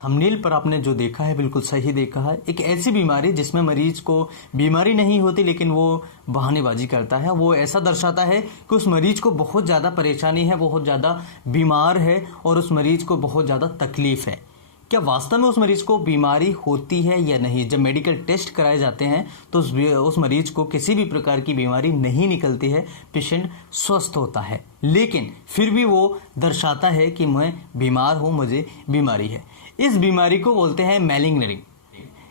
Thumbnail पर आपने जो देखा है बिल्कुल सही देखा है। एक ऐसी बीमारी जिसमें मरीज को बीमारी नहीं होती लेकिन वो बहानेबाजी करता है, वो ऐसा दर्शाता है कि उस मरीज को बहुत ज़्यादा परेशानी है, बहुत ज़्यादा बीमार है और उस मरीज को बहुत ज़्यादा तकलीफ़ है। क्या वास्तव में उस मरीज को बीमारी होती है या नहीं? जब मेडिकल टेस्ट कराए जाते हैं तो उस मरीज को किसी भी प्रकार की बीमारी नहीं निकलती है, पेशेंट स्वस्थ होता है, लेकिन फिर भी वो दर्शाता है कि मैं बीमार हूँ, मुझे बीमारी है। इस बीमारी को बोलते हैं मैलिग्नरी।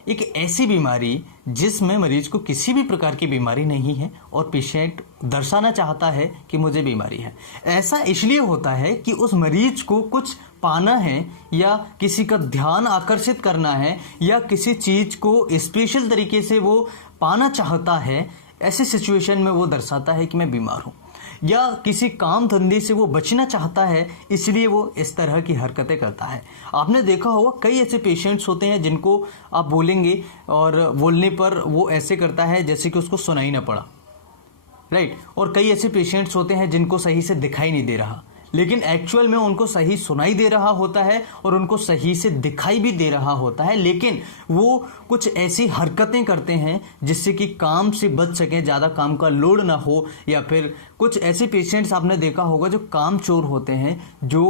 एक ऐसी बीमारी जिसमें मरीज को किसी भी प्रकार की बीमारी नहीं है और पेशेंट दर्शाना चाहता है कि मुझे बीमारी है। ऐसा इसलिए होता है कि उस मरीज को कुछ पाना है या किसी का ध्यान आकर्षित करना है या किसी चीज को स्पेशल तरीके से वो पाना चाहता है। ऐसी सिचुएशन में वो दर्शाता है कि मैं बीमार हूँ, या किसी काम धंधे से वो बचना चाहता है, इसलिए वो इस तरह की हरकतें करता है। आपने देखा होगा कई ऐसे पेशेंट्स होते हैं जिनको आप बोलेंगे और बोलने पर वो ऐसे करता है जैसे कि उसको सुनाई ना पड़ा, राइट। और कई ऐसे पेशेंट्स होते हैं जिनको सही से दिखाई नहीं दे रहा, लेकिन एक्चुअल में उनको सही सुनाई दे रहा होता है और उनको सही से दिखाई भी दे रहा होता है, लेकिन वो कुछ ऐसी हरकतें करते हैं जिससे कि काम से बच सकें, ज़्यादा काम का लोड ना हो। या फिर कुछ ऐसे पेशेंट्स आपने देखा होगा जो काम चोर होते हैं, जो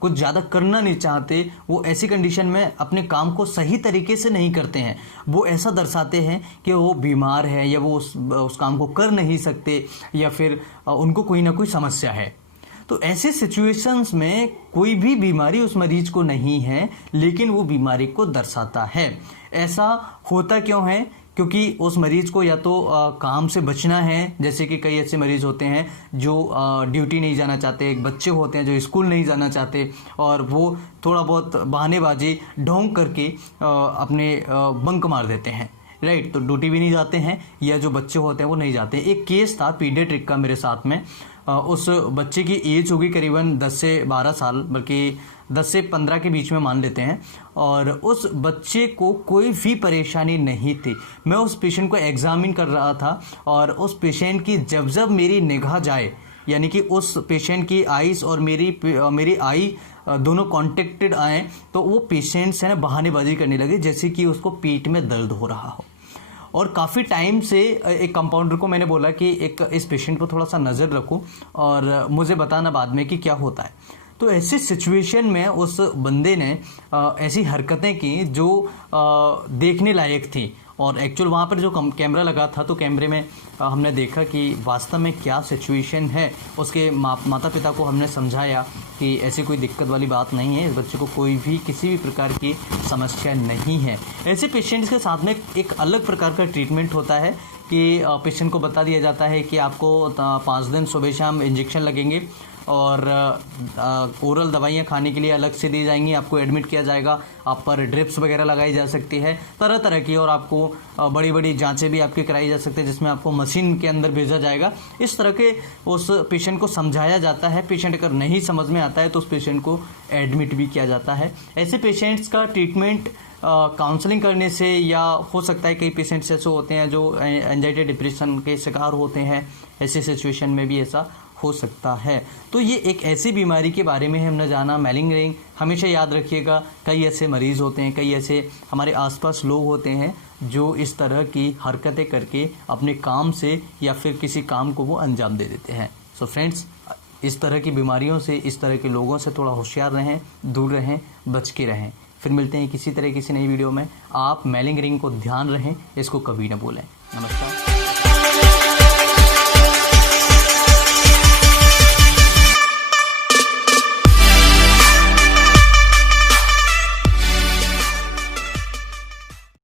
कुछ ज़्यादा करना नहीं चाहते, वो ऐसी कंडीशन में अपने काम को सही तरीके से नहीं करते हैं। वो ऐसा दर्शाते हैं कि वो बीमार है या वो उस काम को कर नहीं सकते या फिर उनको कोई ना कोई समस्या है। तो ऐसे सिचुएशंस में कोई भी बीमारी उस मरीज को नहीं है, लेकिन वो बीमारी को दर्शाता है। ऐसा होता क्यों है? क्योंकि उस मरीज को या तो काम से बचना है, जैसे कि कई ऐसे मरीज होते हैं जो ड्यूटी नहीं जाना चाहते, एक बच्चे होते हैं जो स्कूल नहीं जाना चाहते और वो थोड़ा बहुत बहानेबाजी ढोंग करके अपने बंक मार देते हैं, राइट। तो ड्यूटी भी नहीं जाते हैं, या जो बच्चे होते हैं वो नहीं जाते। एक केस था पीडियाट्रिक का मेरे साथ में। उस बच्चे की एज होगी करीबन 10 से 12 साल, बल्कि 10 से 15 के बीच में मान लेते हैं, और उस बच्चे को कोई भी परेशानी नहीं थी। मैं उस पेशेंट को एग्जामिन कर रहा था और उस पेशेंट की जब जब मेरी निगाह जाए, यानी कि उस पेशेंट की आईज और मेरी आई दोनों कॉन्टेक्टेड आए, तो वो पेशेंट से ना बहानेबाजी करने लगे जैसे कि उसको पेट में दर्द हो रहा हो। और काफ़ी टाइम से एक कंपाउंडर को मैंने बोला कि इस पेशेंट पर थोड़ा सा नज़र रखो और मुझे बताना बाद में कि क्या होता है। तो ऐसी सिचुएशन में उस बंदे ने ऐसी हरकतें की जो देखने लायक थी। और एक्चुअल वहाँ पर जो कैमरा लगा था, तो कैमरे में हमने देखा कि वास्तव में क्या सिचुएशन है। उसके माता पिता को हमने समझाया कि ऐसी कोई दिक्कत वाली बात नहीं है, इस बच्चे को कोई भी किसी भी प्रकार की समस्या नहीं है। ऐसे पेशेंट्स के साथ में एक अलग प्रकार का ट्रीटमेंट होता है कि पेशेंट को बता दिया जाता है कि आपको 5 दिन सुबह शाम इंजेक्शन लगेंगे और ओरल दवाइयाँ खाने के लिए अलग से दी जाएंगी, आपको एडमिट किया जाएगा, आप पर ड्रिप्स वगैरह लगाई जा सकती है तरह तरह की, और आपको बड़ी बड़ी जांचें भी आपकी कराई जा सकती है जिसमें आपको मशीन के अंदर भेजा जाएगा। इस तरह के उस पेशेंट को समझाया जाता है। पेशेंट अगर नहीं समझ में आता है तो उस पेशेंट को एडमिट भी किया जाता है। ऐसे पेशेंट्स का ट्रीटमेंट काउंसलिंग करने से, या हो सकता है कई पेशेंट्स ऐसे होते हैं जो एंजाइटी डिप्रेशन के शिकार होते हैं, ऐसे सिचुएशन में भी ऐसा हो सकता है। तो ये एक ऐसी बीमारी के बारे में हमने जाना, मैलिग्नरी। हमेशा याद रखिएगा, कई ऐसे मरीज़ होते हैं, कई ऐसे हमारे आसपास लोग होते हैं जो इस तरह की हरकतें करके अपने काम से या फिर किसी काम को वो अंजाम दे देते हैं। सो फ्रेंड्स, इस तरह की बीमारियों से, इस तरह के लोगों से थोड़ा होशियार रहें, दूर रहें, बच के रहें। फिर मिलते हैं किसी तरह किसी नई वीडियो में। आप मैलिग्नरी को ध्यान रहें, इसको कभी ना भूलें। नमस्कार।